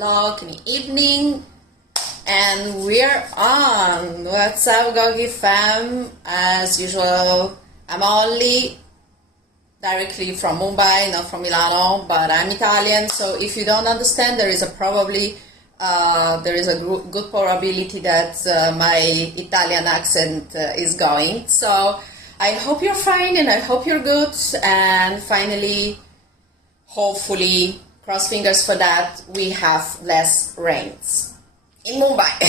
Hello, good evening, and we're on. What's up, GOQII fam? As usual, I'm Olly, directly from Mumbai, not from Milano, but I'm Italian. So if you don't understand, there is a good probability that my Italian accent is going. So I hope you're fine, and I hope you're good, and finally, hopefully, cross fingers for that, we have less rains in Mumbai.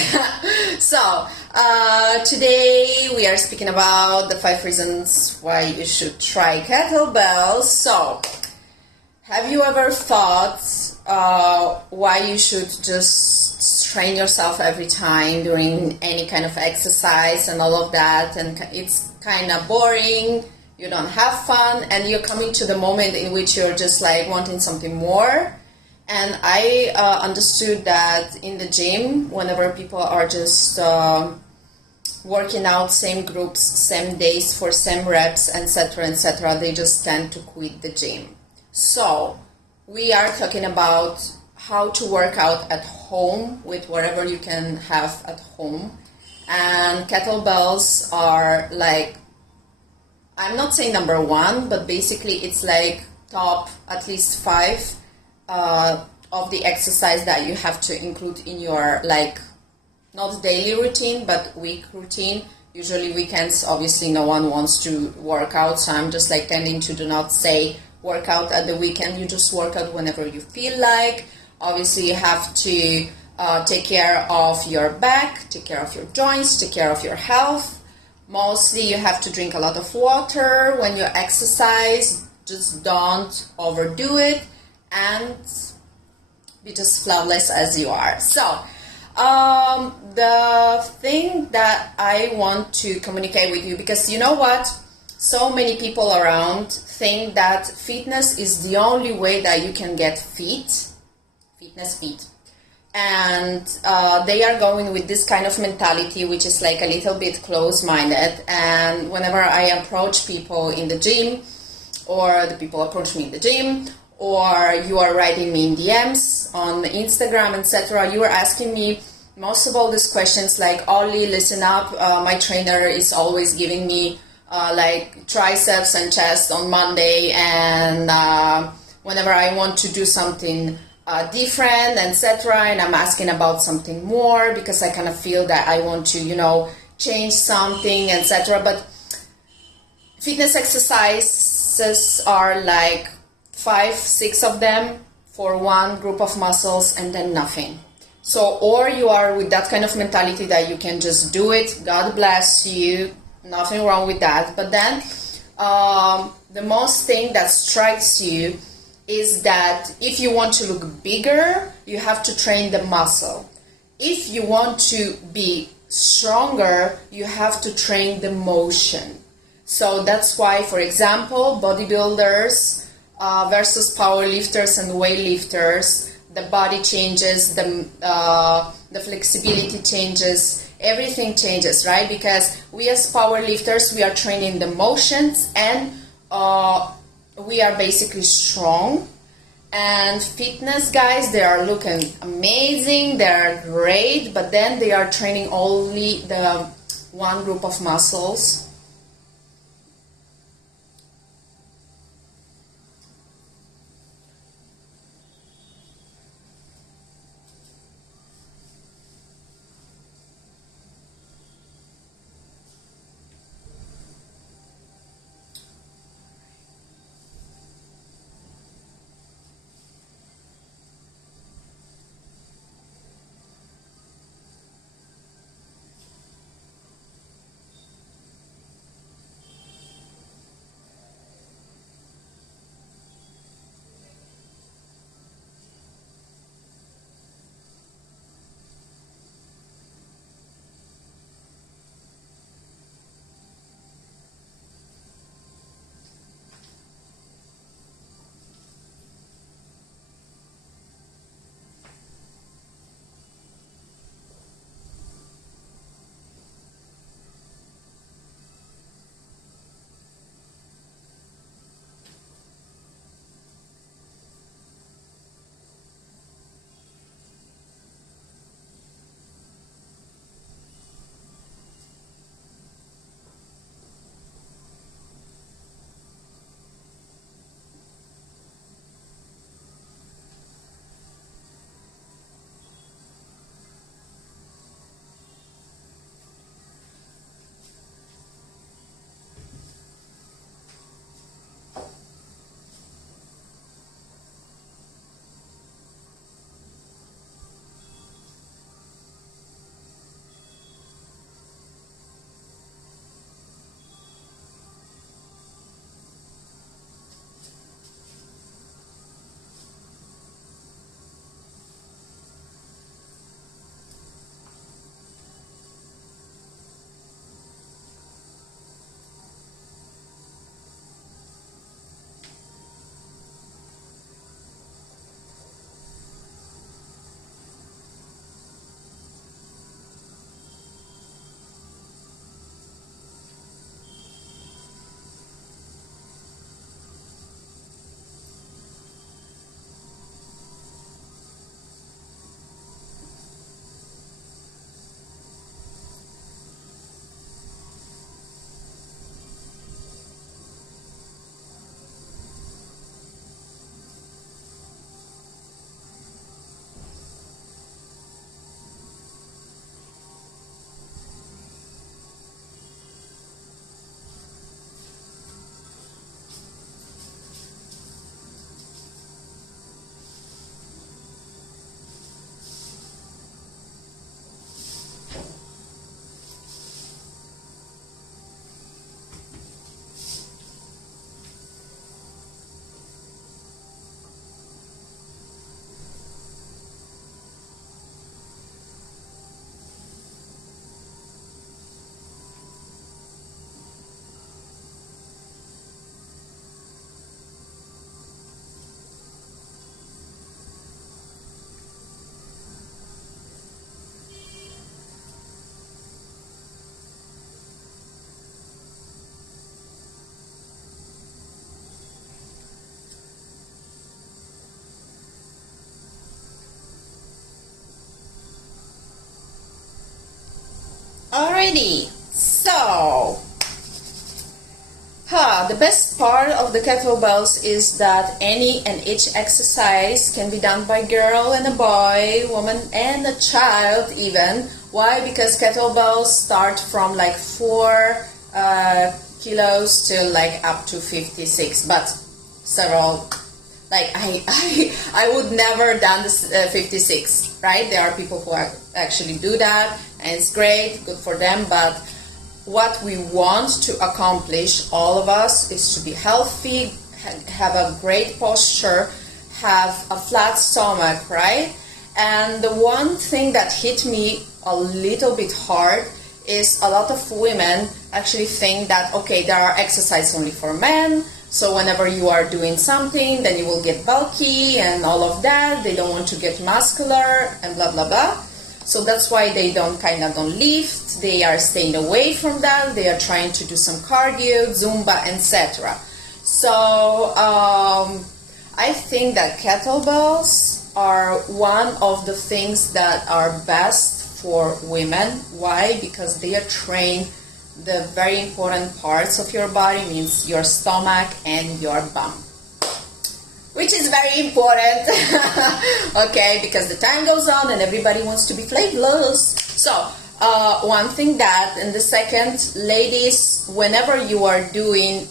So today we are speaking about the 5 reasons why you should try kettlebells. So have you ever thought why you should just train yourself every time during any kind of exercise and all of that, and it's kind of boring, you don't have fun, and you're coming to the moment in which you're just like wanting something more? And I understood that in the gym, whenever people are just working out same groups, same days for same reps, etc., they just tend to quit the gym. So we are talking about how to work out at home with whatever you can have at home. And kettlebells are like, I'm not saying number one, but basically it's like top at least 5 of the exercise that you have to include in your, like, not daily routine, but week routine. Usually weekends, obviously no one wants to work out, so I'm just like tending to do not say work out at the weekend. You just work out whenever you feel like. Obviously you have to take care of your back, take care of your joints, take care of your health. Mostly you have to drink a lot of water when you exercise. Just don't overdo it and be just flawless as you are. So the thing that I want to communicate with you, because you know what, so many people around think that fitness is the only way that you can get fitness fit, and they are going with this kind of mentality, which is like a little bit close-minded. And whenever I approach people in the gym, or the people approach me in the gym, or you are writing me in DMs on Instagram, etc., you are asking me most of all these questions like, Olly, listen up, my trainer is always giving me like triceps and chest on Monday, and whenever I want to do something different, etc., and I'm asking about something more because I kind of feel that I want to, change something, etc. But fitness exercises are like 5-6 of them for one group of muscles and then nothing. So, or you are with that kind of mentality that you can just do it, God bless you, nothing wrong with that. But then the most thing that strikes you is that if you want to look bigger, you have to train the muscle. If you want to be stronger, you have to train the motion. So that's why, for example, bodybuilders versus powerlifters and weightlifters, the body changes, the flexibility changes, everything changes, right? Because we as powerlifters, we are training the motions, and we are basically strong. And fitness guys, they are looking amazing, they are great, but then they are training only the one group of muscles. Alrighty, so the best part of the kettlebells is that any and each exercise can be done by girl and a boy, woman and a child even. Why? Because kettlebells start from like 4 kilos till like up to 56, but several, like I would never done this 56, right? There are people who actually do that, and it's great, good for them, but what we want to accomplish, all of us, is to be healthy, have a great posture, have a flat stomach, right? And the one thing that hit me a little bit hard is a lot of women actually think that, okay, there are exercises only for men, so whenever you are doing something, then you will get bulky and all of that. They don't want to get muscular and blah, blah, blah. So that's why they don't lift, they are staying away from that, they are trying to do some cardio, Zumba, etc. So I think that kettlebells are one of the things that are best for women. Why? Because they are trained the very important parts of your body, means your stomach and your bum, which is very important. Okay, because the time goes on and everybody wants to be fabulous. So one thing that, and the second, ladies, whenever you are doing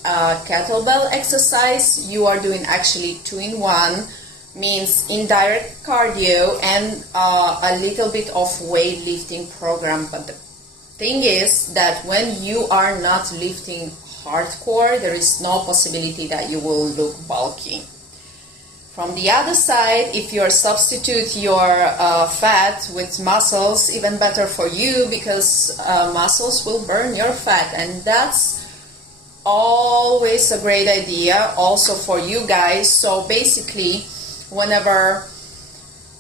kettlebell exercise, you are doing actually 2-in-1, means indirect cardio and a little bit of weightlifting program. But the thing is that when you are not lifting hardcore, there is no possibility that you will look bulky. From the other side, if you substitute your fat with muscles, even better for you, because muscles will burn your fat, and that's always a great idea also for you guys. So basically, whenever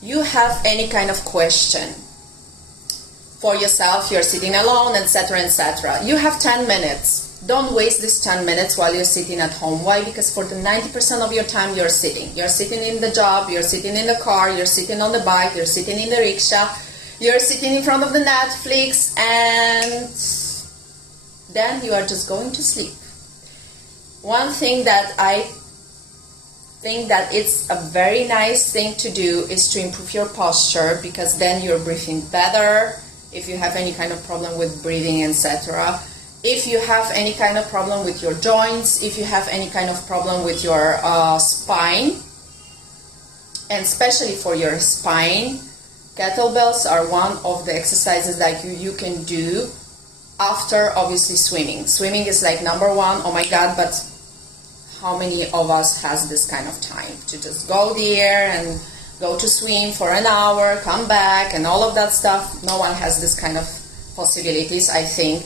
you have any kind of question for yourself, you're sitting alone, etc., etc., you have 10 minutes. Don't waste this 10 minutes while you're sitting at home. Why? Because for the 90% of your time you're sitting. You're sitting in the job, you're sitting in the car, you're sitting on the bike, you're sitting in the rickshaw, you're sitting in front of the Netflix, and then you are just going to sleep. One thing that I think that it's a very nice thing to do is to improve your posture, because then you're breathing better. If you have any kind of problem with breathing, etc., if you have any kind of problem with your joints, if you have any kind of problem with your spine, and especially for your spine, kettlebells are one of the exercises that you can do after, obviously, swimming. Swimming is like number one, oh my god, but how many of us has this kind of time to just go there and go to swim for an hour, come back, and all of that stuff? No one has this kind of possibilities, I think.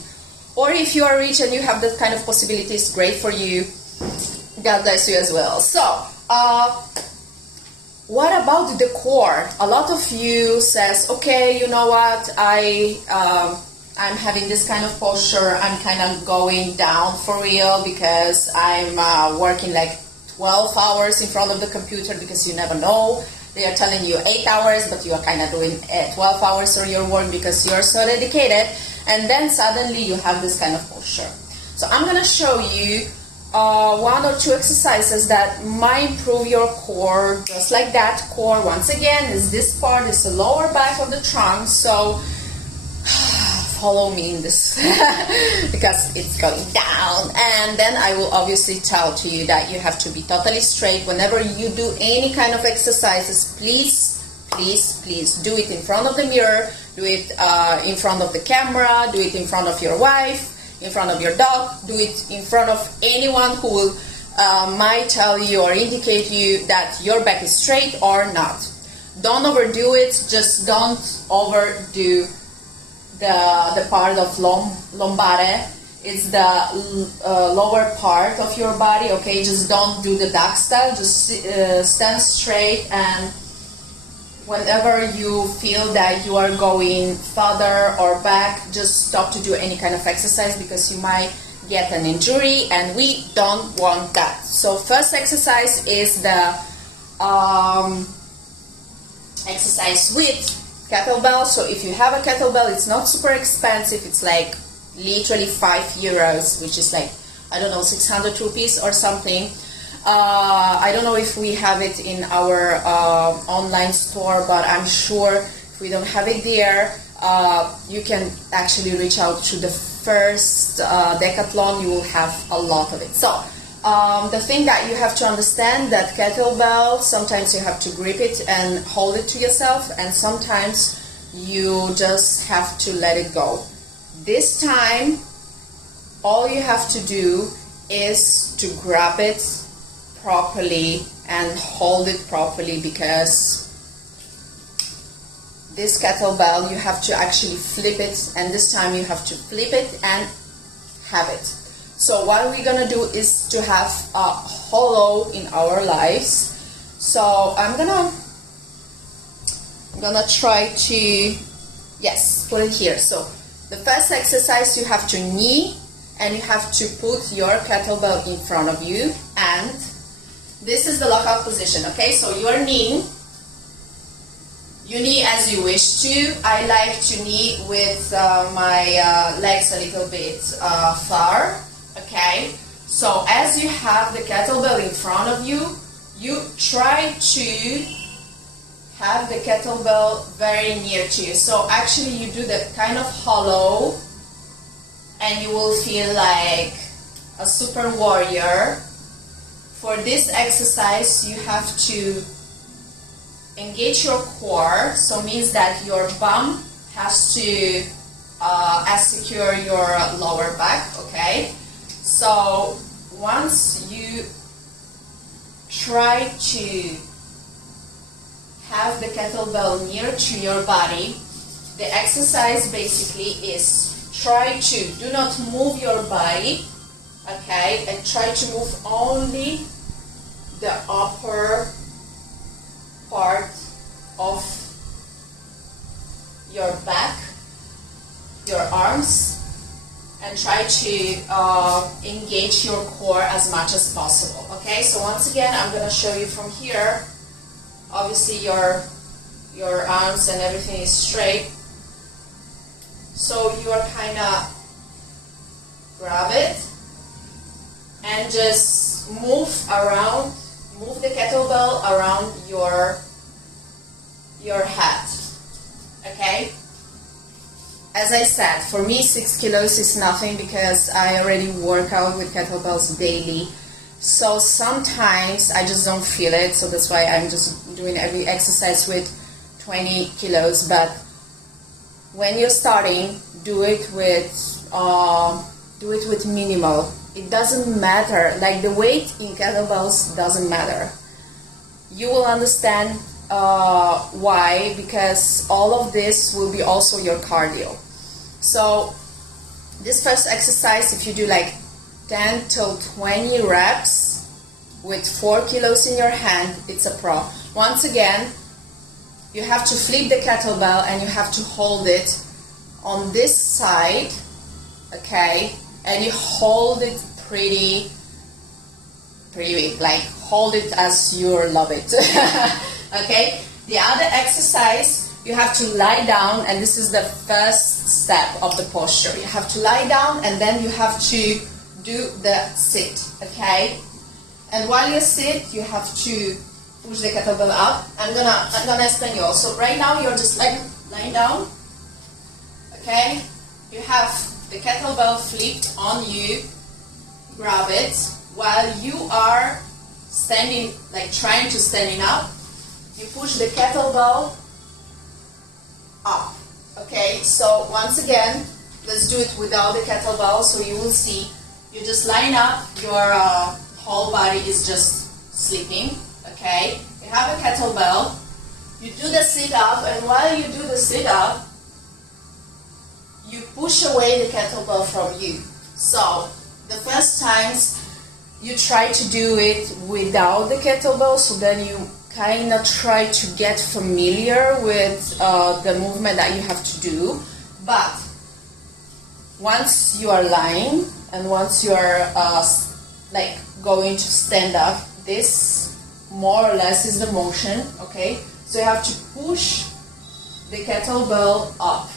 Or if you are rich and you have that kind of possibilities, great for you. God bless you as well. So, what about the core? A lot of you says, okay, you know what, I'm having this kind of posture, I'm kind of going down for real because I'm working like 12 hours in front of the computer, because you never know. They are telling you 8 hours, but you are kind of doing 12 hours of your work because you are so dedicated. And then suddenly you have this kind of posture. So I'm going to show you 1 or 2 exercises that might improve your core, just like that. Core, once again, is this part, is the lower back of the trunk. So follow me in this because it's going down. And then I will obviously tell to you that you have to be totally straight. Whenever you do any kind of exercises, please do it in front of the mirror. Do it in front of the camera, do it in front of your wife, in front of your dog, do it in front of anyone who will might tell you or indicate you that your back is straight or not. Don't overdo it, just don't overdo the part of lombare. It's the lower part of your body, okay? Just don't do the duck style, just stand straight, and whenever you feel that you are going further or back, just stop to do any kind of exercise, because you might get an injury, and we don't want that. So first exercise is the exercise with kettlebell. So if you have a kettlebell, it's not super expensive. It's like literally €5, which is like, I don't know, 600 rupees or something. I don't know if we have it in our online store, but I'm sure if we don't have it there, you can actually reach out to the first Decathlon. You will have a lot of it. So the thing that you have to understand, that kettlebell, sometimes you have to grip it and hold it to yourself, and sometimes you just have to let it go. This time, all you have to do is to grab it properly and hold it properly, because this kettlebell, you have to actually flip it, and this time you have to flip it and have it. So what we're gonna do is to have a hollow in our lives. So I'm gonna try to, yes, put it here. So the first exercise, you have to knee, and you have to put your kettlebell in front of you, and this is the lockout position, okay? So you're kneeing. You knee as you wish to. I like to knee with my legs a little bit far, okay? So as you have the kettlebell in front of you, you try to have the kettlebell very near to you. So actually you do the kind of hollow, and you will feel like a super warrior. For this exercise, you have to engage your core, so means that your bum has to secure your lower back, okay? So once you try to have the kettlebell near to your body, the exercise basically is try to do not move your body, okay, and try to move only the upper part of your back, your arms, and try to engage your core as much as possible, okay? So once again, I'm going to show you from here. Obviously your arms and everything is straight, so you are kind of grab it and just move the kettlebell around your head, okay? As I said, for me 6 kilos is nothing, because I already work out with kettlebells daily. So sometimes I just don't feel it, so that's why I'm just doing every exercise with 20 kilos. But when you're starting, do it with minimal. It doesn't matter, like the weight in kettlebells doesn't matter. You will understand why, because all of this will be also your cardio. So this first exercise, if you do like 10 till 20 reps with 4 kilos in your hand, it's a pro. Once again, you have to flip the kettlebell and you have to hold it on this side, okay? And you hold it pretty big, like hold it as you love it. Okay? The other exercise, you have to lie down, and this is the first step of the posture. You have to lie down, and then you have to do the sit, okay? And while you sit, you have to push the kettlebell up. I'm gonna explain you. So right now you're just like lying down, okay? You have the kettlebell flipped on you, grab it while you are standing, like trying to standing up. You push the kettlebell up, okay? So once again, let's do it without the kettlebell. So you will see, you just line up, your whole body is just sleeping, okay? You have a kettlebell, you do the sit up, and while you do the sit up, you push away the kettlebell from you. So the first times you try to do it without the kettlebell, so then you kind of try to get familiar with the movement that you have to do. But once you are lying and once you are like going to stand up, this more or less is the motion, okay? So you have to push the kettlebell up,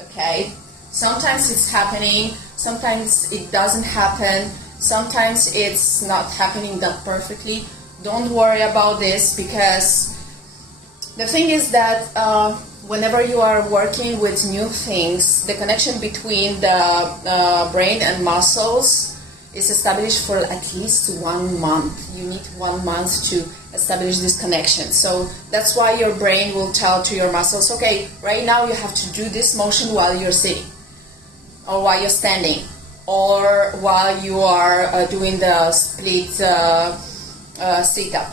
okay? Sometimes it's happening, sometimes it doesn't happen, sometimes it's not happening that perfectly. Don't worry about this, because the thing is that whenever you are working with new things, the connection between the brain and muscles is established for at least 1 month. You need 1 month to establish this connection. So that's why your brain will tell to your muscles, okay, right now you have to do this motion while you're sitting, or while you're standing, or while you are doing the split sit-up,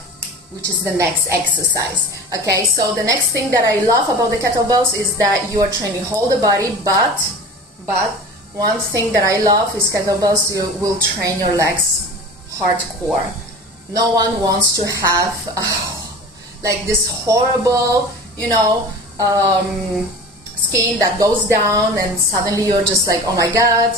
which is the next exercise. Okay, so the next thing that I love about the kettlebells is that you are training whole the body, but one thing that I love is kettlebells, you will train your legs hardcore. No one wants to have like this horrible, skin that goes down and suddenly you're just like, oh my god,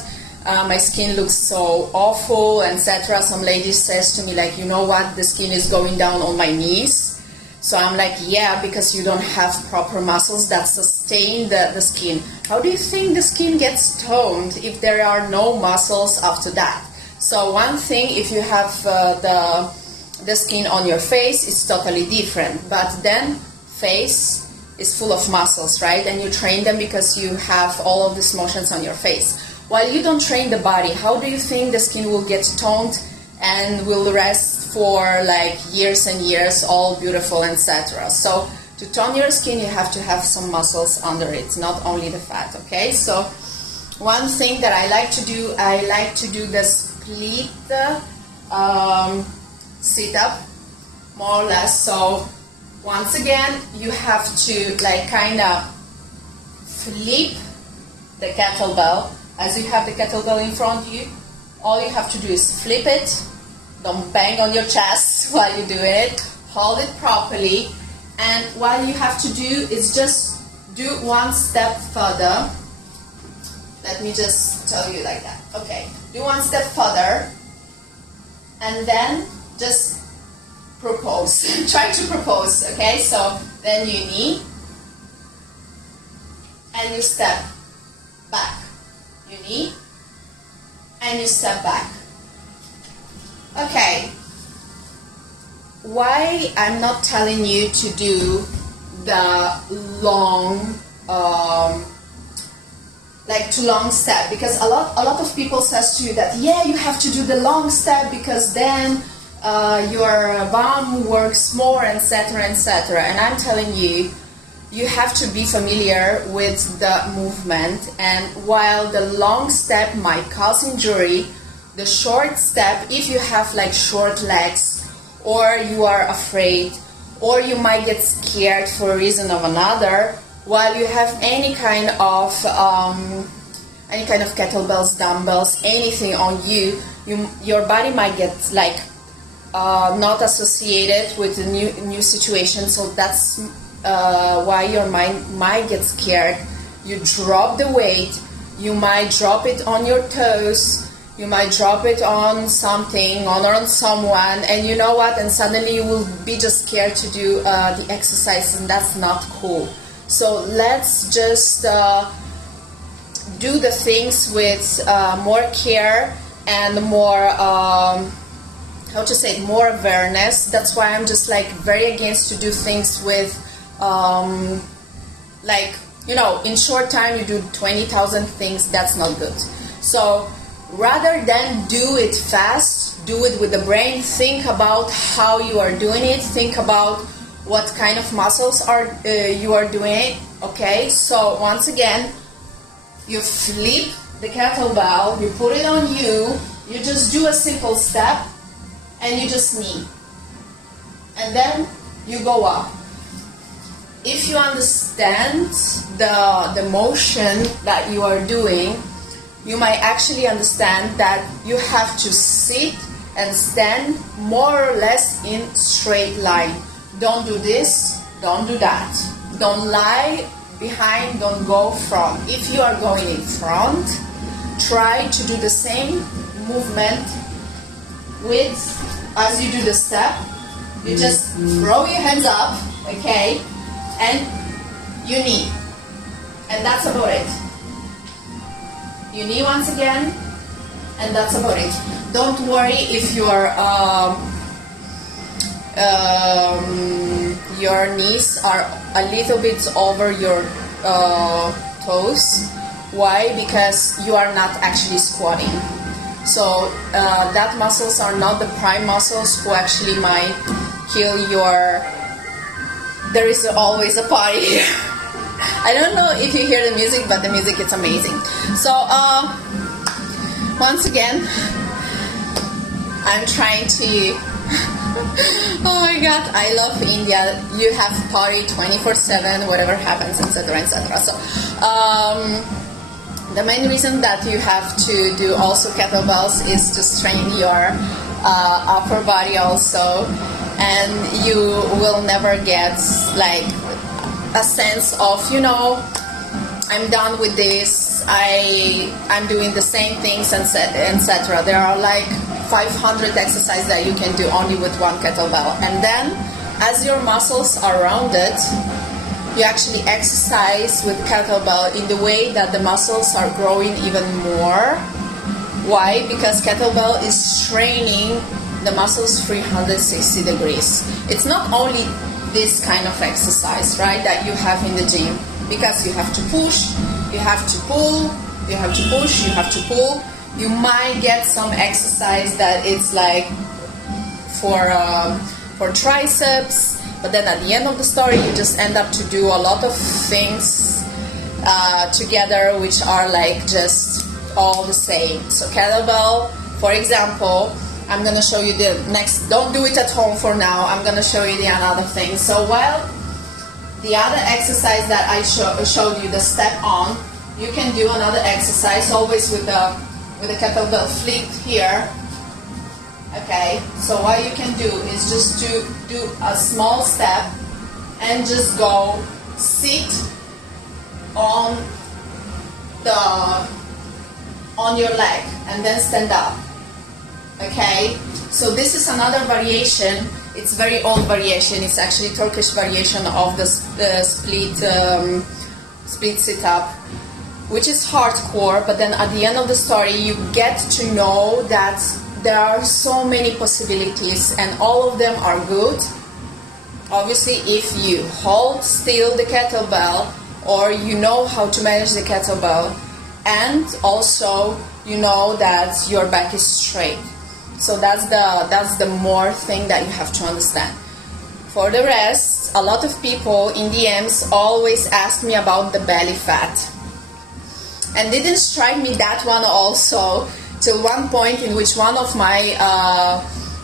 my skin looks so awful, etc. Some lady says to me like, you know what, the skin is going down on my knees. So I'm like, yeah, because you don't have proper muscles that sustain the skin. How do you think the skin gets toned if there are no muscles after that? So one thing, if you have the skin on your face, it's totally different. But then face is full of muscles, right? And you train them because you have all of these motions on your face. While you don't train the body, how do you think the skin will get toned and will rest for like years and years, all beautiful, etc. So to tone your skin, you have to have some muscles under it, not only the fat, okay? So one thing that I like to do, the split sit-up, more or less. So once again, you have to like kind of flip the kettlebell. As you have the kettlebell in front of you, all you have to do is flip it. Don't bang on your chest while you do it. Hold it properly. And what you have to do is just do 1 step further. Let me just tell you like that. Okay. Do 1 step further. And then just propose. Try to propose. Okay. So then you knee. And you step back. You knee. And you step back. Okay, why I'm not telling you to do the long, too long step? Because a lot of people says to you that, yeah, you have to do the long step because then your bum works more, etc., etc. And I'm telling you, you have to be familiar with the movement. And while the long step might cause injury, the short step, if you have like short legs, or you are afraid, or you might get scared for a reason or another, while you have any kind of kettlebells, dumbbells, anything on you, your body might get like not associated with the new situation. So that's why your mind might get scared. You drop the weight, you might drop it on your toes. You might drop it on something, or on someone, and you know what? And suddenly you will be just scared to do the exercise, and that's not cool. So let's just do the things with more care and more, more awareness. That's why I'm just like very against to do things with, in short time you do 20,000 things. That's not good. So rather than do it fast, do it with the brain. Think about how you are doing it. Think about what kind of muscles you are doing it. Okay, so once again, you flip the kettlebell, you put it on you, you just do a simple step, and you just knee. And then you go up. If you understand the motion that you are doing, you might actually understand that you have to sit and stand more or less in straight line. Don't do this, don't do that. Don't lie behind, don't go front. If you are going in front, try to do the same movement as you do the step. You just throw your hands up, okay, and you knee. And that's about it. Your knee once again, and that's about it. Don't worry if your knees are a little bit over your toes. Why? Because you are not actually squatting. So that muscles are not the prime muscles who actually might kill your... There is always a party here. I don't know if you hear the music, but the music is amazing. So once again, I'm trying to... Oh my god, I love India. You have party 24/7, whatever happens, etc., etc. So the main reason that you have to do also kettlebells is to strain your upper body also, and you will never get like a sense of, you know, I'm done with this, I'm doing the same things, etc. There are like 500 exercises that you can do only with one kettlebell, and then as your muscles are rounded, you actually exercise with kettlebell in the way that the muscles are growing even more. Why? Because kettlebell is straining the muscles 360 degrees. It's not only this kind of exercise, right, that you have in the gym, because you have to push, you have to pull, you have to push, you have to pull. You might get some exercise that it's like for triceps, but then at the end of the story you just end up to do a lot of things together which are like just all the same. So kettlebell, for example, I'm gonna show you the next. Don't do it at home for now. I'm gonna show you the another thing. So while the other exercise that I showed you, the step on, you can do another exercise always with the kettlebell flipped here. Okay, so what you can do is just to do a small step and just go sit on your leg and then stand up. Okay, so this is another variation. It's very old variation. It's actually Turkish variation of the split sit-up, which is hardcore, but then at the end of the story you get to know that there are so many possibilities and all of them are good. Obviously, if you hold still the kettlebell, or you know how to manage the kettlebell, and also you know that your back is straight. So that's the more thing that you have to understand. For the rest, a lot of people in DMs always ask me about the belly fat. And didn't strike me that one also till one point in which one of my,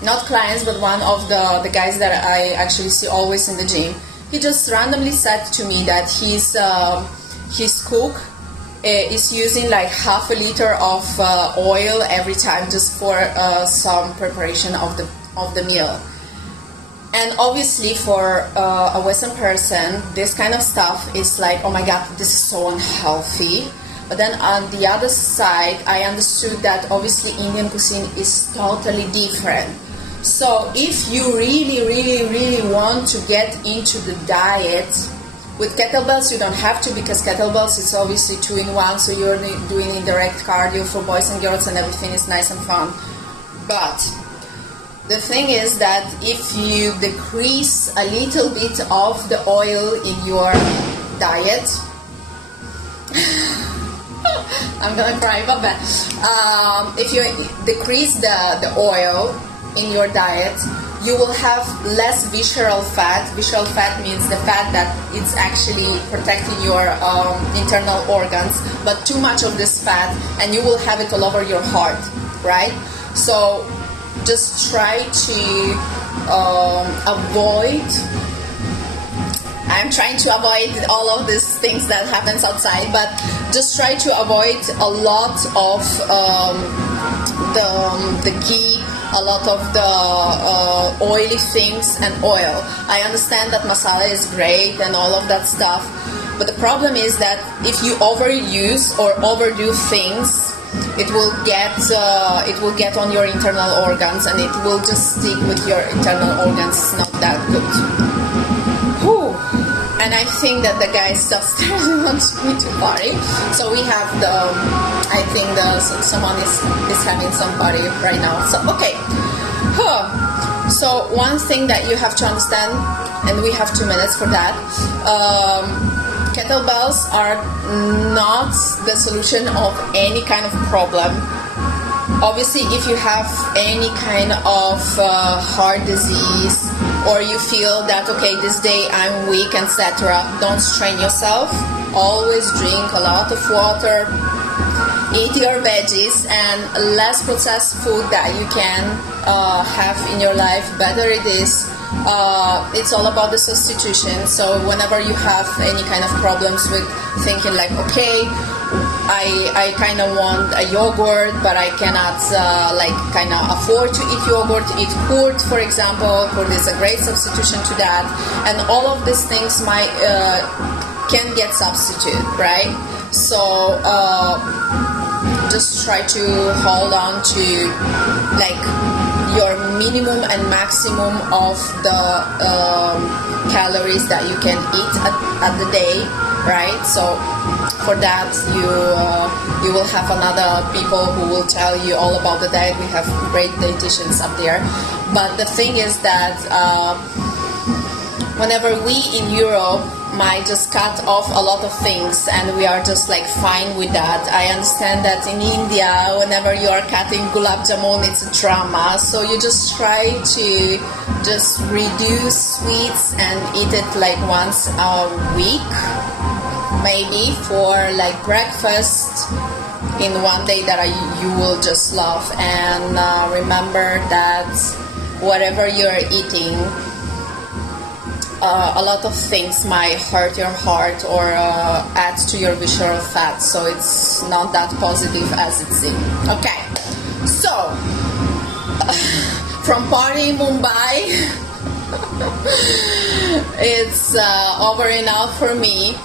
not clients, but one of the guys that I actually see always in the gym, he just randomly said to me that his cook is using like half a liter of oil every time just for some preparation of the meal. And obviously for a Western person, this kind of stuff is like, oh my god, this is so unhealthy. But then on the other side, I understood that obviously Indian cuisine is totally different. So if you really want to get into the diet, with kettlebells you don't have to, because kettlebells is obviously 2-in-1, so you're doing indirect cardio for boys and girls and everything is nice and fun. But the thing is that if you decrease a little bit of the oil in your diet, I'm gonna cry about that. If you decrease the oil in your diet, you will have less visceral fat. Visceral fat means the fat that it's actually protecting your internal organs, but too much of this fat and you will have it all over your heart, right? So just try to avoid, I'm trying to avoid all of these things that happens outside, but just try to avoid a lot of the ghee, a lot of the oily things and oil. I understand that masala is great and all of that stuff, but the problem is that if you overuse or overdo things, it will get on your internal organs and it will just stick with your internal organs. It's not that good. Whew. And I think that the guys downstairs want me to party. So we have I think someone is having some party right now. So okay. So one thing that you have to understand, and we have 2 minutes for that. Kettlebells are not the solution of any kind of problem. Obviously, if you have any kind of heart disease, or you feel that, okay, this day I'm weak, etc., don't strain yourself. Always drink a lot of water, eat your veggies, and less processed food that you can have in your life, better it is. It's all about the substitution. So whenever you have any kind of problems with thinking like, okay, I kind of want a yogurt, but I cannot afford to eat yogurt, eat curd, for example. Curd is a great substitution to that, and all of these things can get substituted, right? So just try to hold on to like your minimum and maximum of the calories that you can eat at the day, right? So for that you will have another people who will tell you all about the diet. We have great dietitians up there, but the thing is that whenever we in Europe might just cut off a lot of things and we are just like fine with that. I understand that in India, whenever you are cutting gulab jamun, it's a drama. So you just try to just reduce sweets and eat it like once a week, maybe for like breakfast in one day that you will just love. And remember that whatever you're eating, a lot of things might hurt your heart or add to your visceral fat, so it's not that positive as it seems. Okay, so from party in Mumbai, it's over and out for me.